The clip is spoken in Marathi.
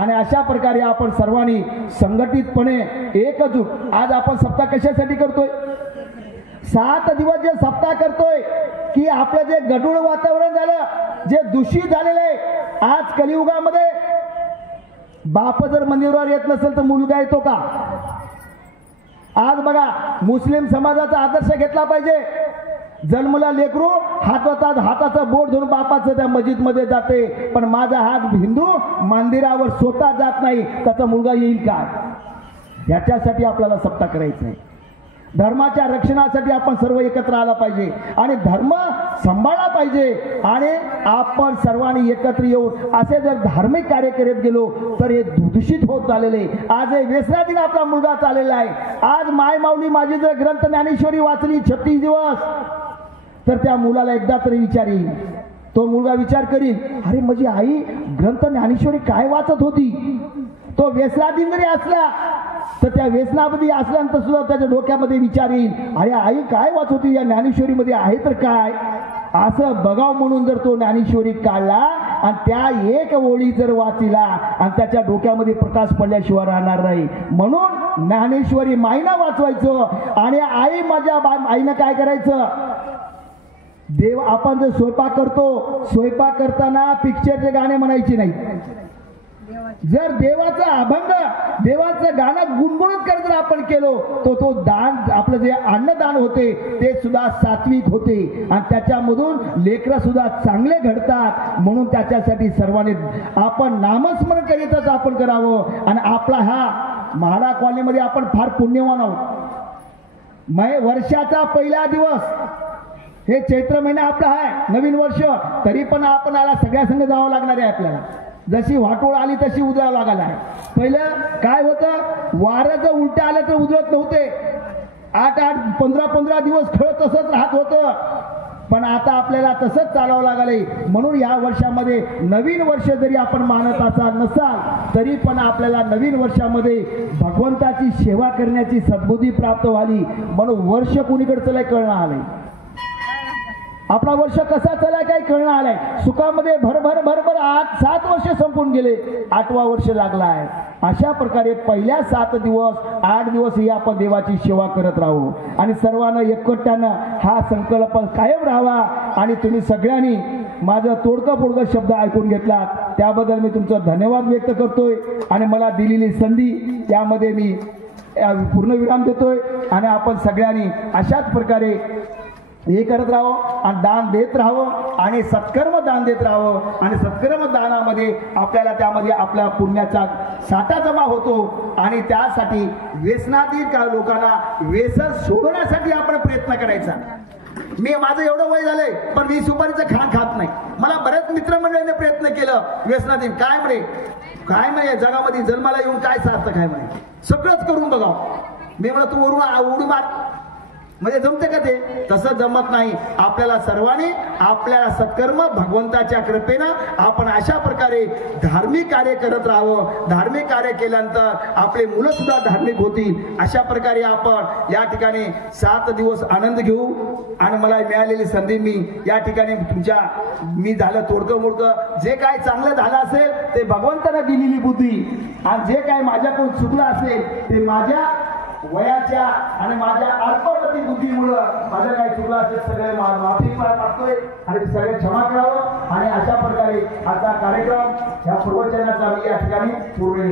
आणि अशा प्रकारे आपण सर्वांनी संघटितपणे एकजूट आज आपण सप्ताह कशासाठी करतोय? 7 दिवस जे सप्ताह करतोय की आपलं जे गढूळ वातावरण झालं, जे दूषित झालेलं आहे आज कलियुगामध्ये, बाप जर मंदिरावर येत नसेल तर मुलगा येतो का? आज बघा मुस्लिम समाजाचा आदर्श घेतला पाहिजे. जन्मला लेकरू हाताचं बोट धरून बापाचं त्या मस्जिद मध्ये जाते, पण माझा हात हिंदू मंदिरावर स्वतः जात नाही, त्याचा मुलगा येईल का? याच्यासाठी आपल्याला सप्ताह करायचं आहे. धर्माच्या रक्षणासाठी आपण सर्व एकत्र आला पाहिजे आणि धर्म सांभाळला पाहिजे. आणि आपण सर्वांनी एकत्र येऊन असे जर धार्मिक कार्य करत गेलो तर हे दूषित होत चाललेले. आज हे व्यसनाधीन आपला मुलगा चाललेला आहे. आज माय माऊली माझी जर ग्रंथ ज्ञानेश्वरी वाचली 36 दिवस तर त्या मुलाला एकदा तरी विचार येईल. तो मुलगा विचार करील, अरे माझी आई ग्रंथ ज्ञानेश्वरी काय वाचत होती. तो व्यसनाधीन जरी असला तर त्या व्यसनामध्ये असल्यानंतर सुद्धा त्याच्या डोक्यामध्ये विचार येईल, अरे आई काय वाचत होती, या ज्ञानेश्वरीमध्ये आहे तर काय. असं बघाव म्हणून जर तो ज्ञानेश्वरी काढला आणि त्या एक ओळी जर वाचला आणि त्याच्या डोक्यामध्ये प्रकाश पडल्याशिवाय राहणार नाही. म्हणून ज्ञानेश्वरी माईना वाचवायचं. आणि आई माझ्या आईनं काय करायचं, देव आपण जर स्वयंपाक करतो, स्वयंपाक करताना पिक्चरचे गाणे म्हणायचे नाही. जर देवाचा अभंग, देवाचं गाणं गुणगुणत करत जर आपण केलो तो तो दान, आपलं जे अन्नदान होते ते सुद्धा सात्विक होते आणि त्याच्यामधून लेकरं सुद्धा चांगले घडतात. म्हणून त्याच्यासाठी सर्वांनी आपण नामस्मरण करीतच आपण करावं. आणि आपला हा म्हाडा कॉलनीमध्ये आपण फार पुण्यवान आहोत. वर्षाचा पहिला दिवस हे चैत्र महिना आपला आहे, नवीन वर्ष, तरी पण आपण आला सगळ्या संघ जावं लागणार आहे आपल्याला. जशी वाटोळ आली तशी उजळावं लागायला आहे. पहिलं काय होतं, वारं जर उलट आलं तर उजळत नव्हते. 8-8, 15-15 दिवस खेळ तसंच राहत होतं. पण आता आपल्याला तसंच चालावं लागलंय. म्हणून या वर्षामध्ये नवीन वर्ष जरी आपण मानत असाल नसाल तरी पण आपल्याला नवीन वर्षामध्ये भगवंताची सेवा करण्याची सद्बुद्धी प्राप्त व्हावी. म्हणून वर्ष कुणीकडे चलाय कळणं आलंय. आपला वर्ष कसा चलाय काही कळणं आलंय. सुखामध्ये भरभर भरभर 7 वर्ष संपून गेले, 8वा वर्ष लागला आहे. अशा प्रकारे पहिल्या 7 दिवस 8 दिवस ही आपण देवाची सेवा करत राहू आणि सर्वांना एकट्यानं हा संकल्प कायम राहावा. आणि तुम्ही सगळ्यांनी माझं तोडकं शब्द ऐकून घेतला त्याबद्दल मी तुमचा धन्यवाद व्यक्त करतोय. आणि मला दिलेली संधी त्यामध्ये मी पूर्णविराम देतोय. आणि आपण सगळ्यांनी अशाच प्रकारे हे करत राहावं आणि दान देत राहावं आणि सत्कर्म दान देत राहावं. आणि सत्कर्म दानामध्ये आपल्याला त्यामध्ये आपला पुण्याचा साठा जमा होतो. आणि त्यासाठी व्यसनातील लोकांना व्यसन सोडवण्यासाठी आपण प्रयत्न करायचा. मी माझं एवढं वय झालंय पण मी सुपारीचं खाण खात नाही. मला बऱ्याच मित्रमंडळीने प्रयत्न केलं, व्यसनाधीन काय म्हणे जगामध्ये जन्माला येऊन काय सार्थक आहे म्हणे, सगळंच करून बघा. मी म्हणलं तू वरून उडी मार, म्हणजे जमते का ते? तसं जमत नाही. आपल्याला सर्वांनी आपल्याला सत्कर्म भगवंताच्या कृपेनं आपण अशा प्रकारे धार्मिक कार्य करत राहावं. धार्मिक कार्य केल्यानंतर आपले मुलं सुद्धा धार्मिक होतील. अशा प्रकारे आपण या ठिकाणी 7 दिवस आनंद घेऊ. आणि मला मिळालेली संधी मी या ठिकाणी मी झालं तोडकं मोडकं जे काय चांगलं झालं असेल ते भगवंतानं दिलेली बुद्धी, आणि जे काय माझ्याकडून चुकलं असेल ते माझ्या वयाच्या आणि माझ्या अल्पमती बुद्धीमुळं माझं काही चुकलं असेल सगळे माफी मागतोय आणि सगळे क्षमा करावं. आणि अशा प्रकारे आता कार्यक्रम या प्रवचनाचा मी या ठिकाणी पूर्ण